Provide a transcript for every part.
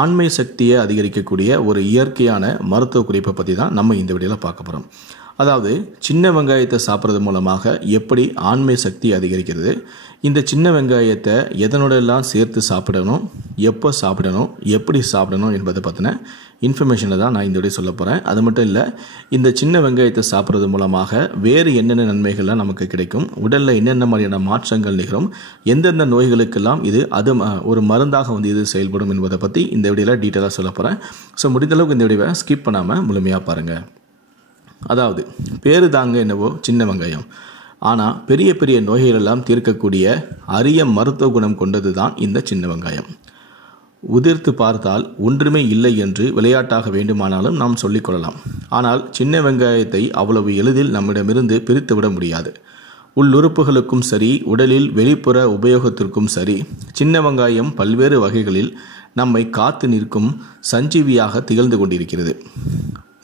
ஆண்மை சக்தியை அதிகரிக்கக்கூடிய ஒரு இயற்கையான மருத்துவ குறிப்பை பற்றி தான் நம்ம இந்த வீடியோவில் பார்க்க போகிறோம். அதாவது சின்ன வெங்காயத்தை சாப்பிட்றது மூலமாக எப்படி ஆண்மை சக்தி அதிகரிக்கிறது, இந்த சின்ன வெங்காயத்தை எதனோடெல்லாம் சேர்த்து சாப்பிடணும், எப்போ சாப்பிடணும், எப்படி சாப்பிடணும் என்பதை பற்றின இன்ஃபர்மேஷனை தான் நான் இந்த வீடியோ சொல்ல போகிறேன். அது மட்டும் இல்லை, இந்த சின்ன வெங்காயத்தை சாப்பிட்றது மூலமாக வேறு என்னென்ன நன்மைகள்லாம் நமக்கு கிடைக்கும், உடலில் என்னென்ன மாதிரியான மாற்றங்கள் நிகழும், எந்தெந்த நோய்களுக்கெல்லாம் இது ஒரு மருந்தாக இது செயல்படும் என்பதை பற்றி இந்த வீடியோவில் டீட்டெயிலாக சொல்ல போகிறேன். ஸோ முடிந்தளவுக்கு இந்த வீடியோவை ஸ்கிப் பண்ணாமல் முழுமையாக பாருங்கள். அதாவது பேரு தாங்க என்னவோ சின்ன வெங்காயம், ஆனால் பெரிய பெரிய நோய்களெல்லாம் தீர்க்கக்கூடிய அரிய மருத்துவ குணம் கொண்டது தான் இந்த சின்ன வெங்காயம். உதிர்த்து பார்த்தால் ஒன்றுமே இல்லை என்று விளையாட்டாக வேண்டுமானாலும் நாம் சொல்லிக்கொள்ளலாம். ஆனால் சின்ன வெங்காயத்தை அவ்வளவு எளிதில் நம்மிடமிருந்து பிரித்து விட முடியாது. உள்ளுறுப்புகளுக்கும் சரி, உடலில் வெளிப்புற உபயோகத்திற்கும் சரி, சின்ன வெங்காயம் பல்வேறு வகைகளில் நம்மை காத்து நிற்கும் சஞ்சீவியாக திகழ்ந்து கொண்டிருக்கிறது.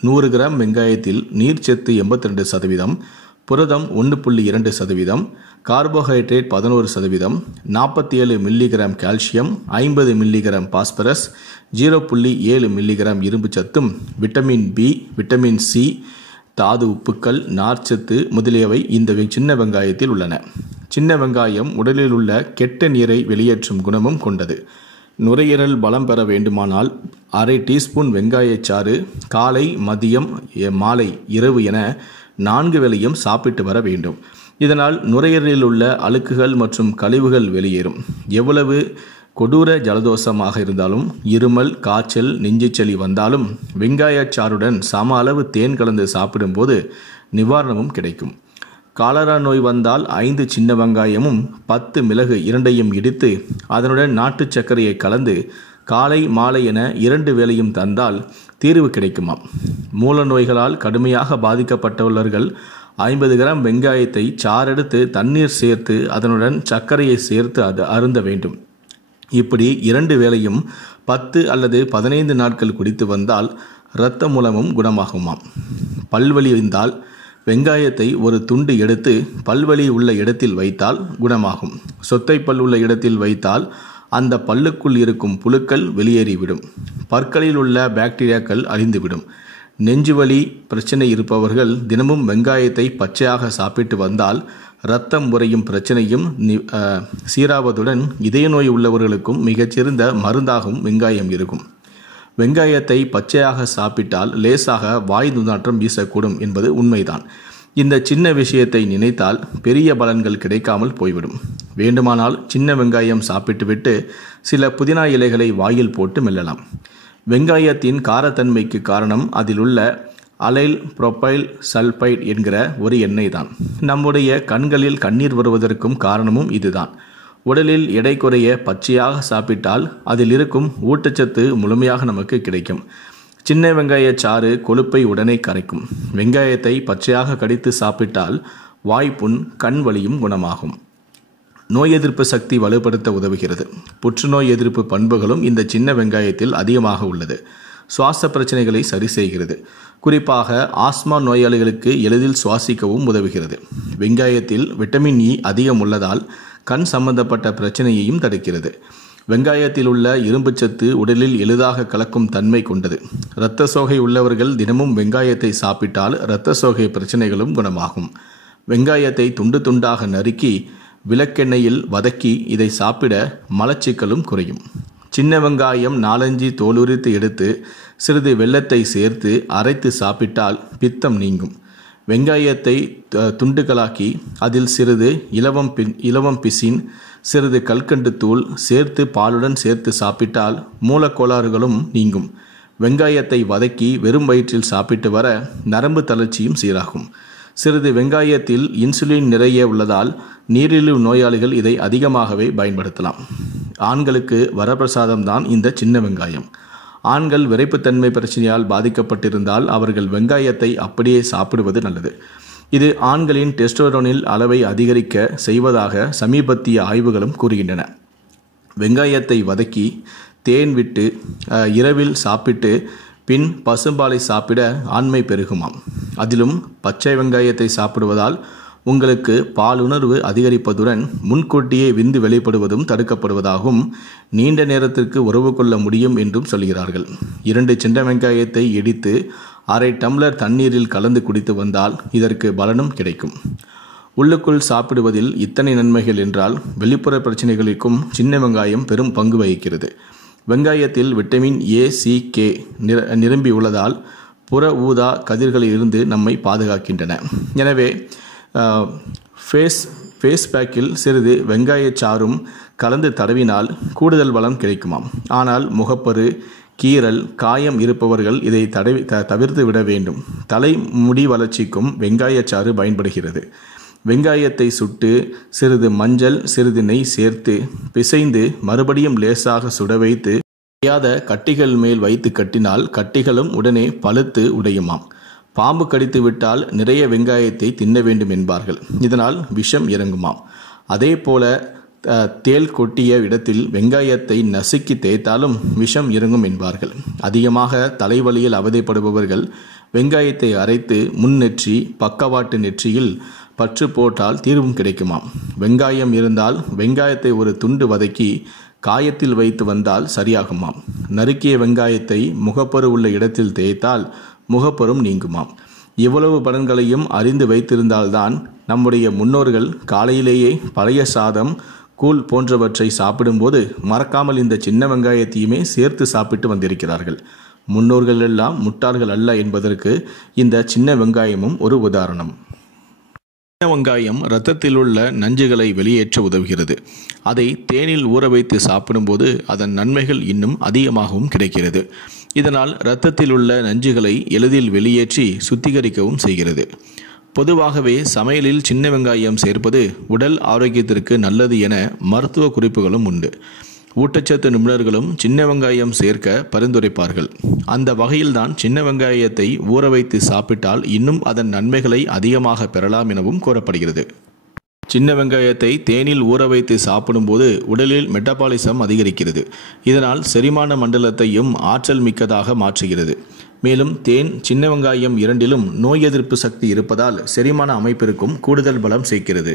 100 கிராம் வெங்காயத்தில் நீர்ச்சத்து 82%, புரதம் 1.2%, carbohydrate 11%, 47 milligram calcium, 50 milligram phosphorus, 0.7 milligram இரும்பு சத்தும், விட்டமின் பி, விட்டமின் சி, தாது உப்புக்கள், நார்ச்சத்து முதலியவை இந்த சின்ன வெங்காயத்தில் உள்ளன. சின்ன வெங்காயம் உடலில் உள்ள கெட்ட நீரை வெளியேற்றும் குணமும் கொண்டது. நுரையீரல் பலம் பெற வேண்டுமானால் அரை டீஸ்பூன் வெங்காயச்சாறு காலை, மதியம், மாலை, இரவு என 4 வேளையும் சாப்பிட்டு வர வேண்டும். இதனால் நுரையீரலில் உள்ள அழுக்குகள் மற்றும் கழிவுகள் வெளியேறும். எவ்வளவு கொடூர ஜலதோஷமாக இருந்தாலும், இருமல், காய்ச்சல், நெஞ்சுச்சளி வந்தாலும் வெங்காயச்சாறுடன் சம அளவு தேன் கலந்து சாப்பிடும்போது நிவாரணமும் கிடைக்கும். காலரா நோய் வந்தால் 5 சின்ன வெங்காயமும் 10 மிளகு இரண்டையும் இடித்து அதனுடன் நாட்டு சர்க்கரையை கலந்து காலை, மாலை என 2 வேளையும் தந்தால் தீர்வு கிடைக்குமாம். மூல நோய்களால் கடுமையாக பாதிக்கப்பட்டுள்ளவர்கள் 50 கிராம் வெங்காயத்தை சாறெடுத்து தண்ணீர் சேர்த்து அதனுடன் சர்க்கரையை சேர்த்து அருந்த வேண்டும். இப்படி 2 வேளையும் 10 அல்லது 15 நாட்கள் குடித்து வந்தால் இரத்த மூலமும் குணமாகுமாம். பல்வலி இருந்தால் வெங்காயத்தை ஒரு துண்டு எடுத்து பல்வலி உள்ள இடத்தில் வைத்தால் குணமாகும். சொத்தை பல் உள்ள இடத்தில் வைத்தால் அந்த பல்லுக்குள் இருக்கும் புழுக்கள் வெளியேறிவிடும். பற்களில் உள்ள பாக்டீரியாக்கள் அழிந்துவிடும். நெஞ்சுவலி பிரச்சனை இருப்பவர்கள் தினமும் வெங்காயத்தை பச்சையாக சாப்பிட்டு வந்தால் இரத்தம் உறையும் பிரச்சனையும் சீராவதுடன் இதய நோய் உள்ளவர்களுக்கும் மிகச்சிறந்த மருந்தாகவும் வெங்காயம் இருக்கும். வெங்காயத்தை பச்சையாக சாப்பிட்டால் லேசாக வாய் துர்நாற்றம் வீசக்கூடும் என்பது உண்மைதான். இந்த சின்ன விஷயத்தை நினைத்தால் பெரிய பலன்கள் கிடைக்காமல் போய்விடும். வேண்டுமானால் சின்ன வெங்காயம் சாப்பிட்டுவிட்டு சில புதினா இலைகளை வாயில் போட்டு மெல்லலாம். வெங்காயத்தின் காரத்தன்மைக்கு காரணம் அதில் உள்ள அலைல் புரோப்பைல் சல்பைட் என்கிற ஒரு எண்ணெய் தான். நம்முடைய கண்களில் கண்ணீர் வருவதற்கும் காரணமும் இதுதான். உடலில் எடை குறைய பச்சையாக சாப்பிட்டால் அதில் இருக்கும் ஊட்டச்சத்து முழுமையாக நமக்கு கிடைக்கும். சின்ன வெங்காய சாறு கொழுப்பை உடனே கரைக்கும். வெங்காயத்தை பச்சையாக கடித்து சாப்பிட்டால் வாய்ப்புண், கண் வலியும் குணமாகும். நோய் எதிர்ப்பு சக்தி வலுப்படுத்த உதவுகிறது. புற்றுநோய் எதிர்ப்பு பண்புகளும் இந்த சின்ன வெங்காயத்தில் அதிகமாக உள்ளது. சுவாச பிரச்சனைகளை சரி செய்கிறது. குறிப்பாக ஆஸ்மா நோயாளிகளுக்கு எளிதில் சுவாசிக்கவும் உதவுகிறது. வெங்காயத்தில் விட்டமின் இ அதிகம் உள்ளதால் கண் சம்பந்தப்பட்ட பிரச்சனையையும் தடுக்கிறது. வெங்காயத்தில் உள்ள இரும்புச்சத்து உடலில் எளிதாக கலக்கும் தன்மை கொண்டது. இரத்த சோகை உள்ளவர்கள் தினமும் வெங்காயத்தை சாப்பிட்டால் இரத்த சோகை பிரச்சனைகளும் குணமாகும். வெங்காயத்தை துண்டு துண்டாக நறுக்கி விளக்கெண்ணெயில் வதக்கி இதை சாப்பிட மலச்சிக்கலும் குறையும். சின்ன வெங்காயம் 4-5 தோலுரித்து எடுத்து சிறிது வெல்லத்தை சேர்த்து அரைத்து சாப்பிட்டால் பித்தம் நீங்கும். வெங்காயத்தை துண்டுகளாக்கி அதில் சிறிது இலவம் பிசின், சிறிது கல்கண்டு தூள் சேர்த்து பாலுடன் சேர்த்து சாப்பிட்டால் மூலக்கோளாறுகளும் நீங்கும். வெங்காயத்தை வதக்கி வெறும் வயிற்றில் சாப்பிட்டு வர நரம்பு தளர்ச்சியும் சீராகும். சிறிது வெங்காயத்தில் இன்சுலின் நிறைய உள்ளதால் நீரிழிவு நோயாளிகள் இதை அதிகமாகவே பயன்படுத்தலாம். ஆண்களுக்கு வரப்பிரசாதம் தான் இந்த சின்ன வெங்காயம். ஆண்கள் விரைப்புத்தன்மை பிரச்சனையால் பாதிக்கப்பட்டிருந்தால் அவர்கள் வெங்காயத்தை அப்படியே சாப்பிடுவது நல்லது. இது ஆண்களின் டெஸ்டோரோனில் அளவை அதிகரிக்க செய்வதாக சமீபத்திய ஆய்வுகளும் கூறுகின்றன. வெங்காயத்தை வதக்கி தேன் விட்டு இரவில் சாப்பிட்டு பின் பசும்பாலை சாப்பிட ஆண்மை பெருகுமாம். அதிலும் பச்சை வெங்காயத்தை சாப்பிடுவதால் உங்களுக்கு பாலுணர்வு அதிகரிப்பதுடன் முன்கூட்டியே விந்து வெளிப்படுவதும் தடுக்கப்படுவதாகவும் நீண்ட நேரத்திற்கு உறவு கொள்ள முடியும் என்றும் சொல்கிறார்கள். 2 சின்ன வெங்காயத்தை இடித்து அரை டம்ளர் தண்ணீரில் கலந்து குடித்து வந்தால் இதற்கு பலனும் கிடைக்கும். உள்ளுக்குள் சாப்பிடுவதில் இத்தனை நன்மைகள் என்றால் வெளிப்புற பிரச்சனைகளுக்கும் சின்ன வெங்காயம் பெரும் பங்கு வகிக்கிறது. வெங்காயத்தில் விட்டமின் A, C, K நிரம்பி உள்ளதால் புற ஊதா கதிர்களிலிருந்து நம்மை பாதுகாக்கின்றன. எனவே ஃபேஸ் பேக்கில் சிறிது வெங்காயச்சாறும் கலந்து தடவினால் கூடுதல் பலம் கிடைக்குமாம். ஆனால் முகப்பரு, கீறல், காயம் இருப்பவர்கள் இதை தவிர்த்து விட வேண்டும். தலை முடி வளர்ச்சிக்கும் வெங்காயச்சாறு பயன்படுகிறது. வெங்காயத்தை சுட்டு சிறிது மஞ்சள், சிறிது நெய் சேர்த்து பிசைந்து மறுபடியும் லேசாக சுட வைத்து தெரியாத கட்டிகள் மேல் வைத்து கட்டினால் கட்டிகளும் உடனே பழுத்து உடையுமாம். பாம்பு கடித்து விட்டால் நிறைய வெங்காயத்தை தின்ன வேண்டும் என்பார்கள். இதனால் விஷம் இறங்குமாம். அதே போல தேள் கொட்டிய இடத்தில் வெங்காயத்தை நசுக்கி தேய்த்தாலும் விஷம் இறங்கும் என்பார்கள். அதிகமாக தலைவலியில் அவதைப்படுபவர்கள் வெங்காயத்தை அரைத்து முன்னெற்றி, பக்கவாட்டு நெற்றியில் பற்று போட்டால் தீர்வும் கிடைக்குமாம். வெங்காயம் இருந்தால் வெங்காயத்தை ஒரு துண்டு வதக்கி காயத்தில் வைத்து வந்தால் சரியாகுமாம். நறுக்கிய வெங்காயத்தை முகப்பரு உள்ள இடத்தில் தேய்த்தால் முகப்பரும் நீங்குமாம். இவ்வளவு பலன்களையும் அறிந்து வைத்திருந்தால்தான் நம்முடைய முன்னோர்கள் காலையிலேயே பழைய சாதம், கூழ் போன்றவற்றை சாப்பிடும்போது மறக்காமல் இந்த சின்ன வெங்காயத்தையுமே சேர்த்து சாப்பிட்டு வந்திருக்கிறார்கள். முன்னோர்கள் எல்லாம் முட்டாள்கள் அல்ல என்பதற்கு இந்த சின்ன வெங்காயமும் ஒரு உதாரணம். சின்ன வெங்காயம் இரத்தத்தில் உள்ள நஞ்சுகளை வெளியேற்ற உதவுகிறது. அதை தேனில் ஊற வைத்து சாப்பிடும்போது அதன் நன்மைகள் இன்னும் அதிகமாகவும் கிடைக்கிறது. இதனால் இரத்தத்தில் உள்ள நஞ்சுகளை எளிதில் வெளியேற்றி சுத்திகரிக்கவும் செய்கிறது. பொதுவாகவே சமையலில் சின்ன வெங்காயம் சேர்ப்பது உடல் ஆரோக்கியத்திற்கு நல்லது என மருத்துவ குறிப்புகளும் உண்டு. ஊட்டச்சத்து நிபுணர்களும் சின்ன வெங்காயம் சேர்க்க பரிந்துரைப்பார்கள். அந்த வகையில்தான் சின்ன வெங்காயத்தை ஊற வைத்து சாப்பிட்டால் இன்னும் அதன் நன்மைகளை அதிகமாக பெறலாம் எனவும் கூறப்படுகிறது. சின்ன வெங்காயத்தை தேனில் ஊற வைத்து சாப்பிடும்போது உடலில் மெட்டபாலிசம் அதிகரிக்கிறது. இதனால் செரிமான மண்டலத்தையும் ஆற்றல் மிக்கதாக மாற்றுகிறது. மேலும் தேன், சின்ன வெங்காயம் இரண்டிலும் நோய் எதிர்ப்பு சக்தி இருப்பதால் செரிமான அமைப்பிற்கும் கூடுதல் பலம் சேர்க்கிறது.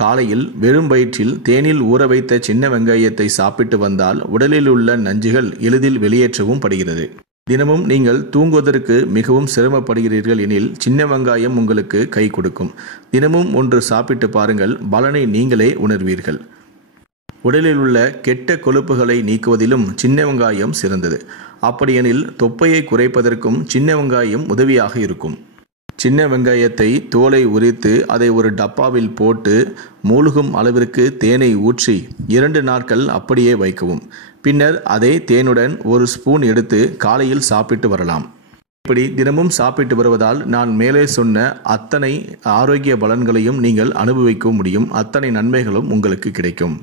காலையில் வெறும் வயிற்றில் தேனில் ஊற வைத்த சின்ன வெங்காயத்தை சாப்பிட்டு வந்தால் உடலில் உள்ள நஞ்சுகள் எளிதில் வெளியேற்றவும் படுகிறது. தினமும் நீங்கள் தூங்குவதற்கு மிகவும் சிரமப்படுகிறீர்கள் எனில் சின்ன வெங்காயம் உங்களுக்கு கை கொடுக்கும். தினமும் ஒன்று சாப்பிட்டு பாருங்கள், பலனை நீங்களே உணர்வீர்கள். உடலில் உள்ள கெட்ட கொழுப்புகளை நீக்குவதிலும் சின்ன வெங்காயம் சிறந்தது. அப்படியெனில் தொப்பையை குறைப்பதற்கும் சின்ன வெங்காயம் உதவியாக இருக்கும். சின்ன வெங்காயத்தை தோலை உரித்து அதை ஒரு டப்பாவில் போட்டு மூழ்கும் அளவிற்கு தேனை ஊற்றி 2 நாட்கள் அப்படியே வைக்கவும். பின்னர் அதே தேனுடன் 1 ஸ்பூன் எடுத்து காலையில் சாப்பிட்டு வரலாம். இப்படி தினமும் சாப்பிட்டு வருவதால் நான் மேலே சொன்ன அத்தனை ஆரோக்கிய பலன்களையும் நீங்கள் அனுபவிக்க முடியும். அத்தனை நன்மைகளும் உங்களுக்கு கிடைக்கும்.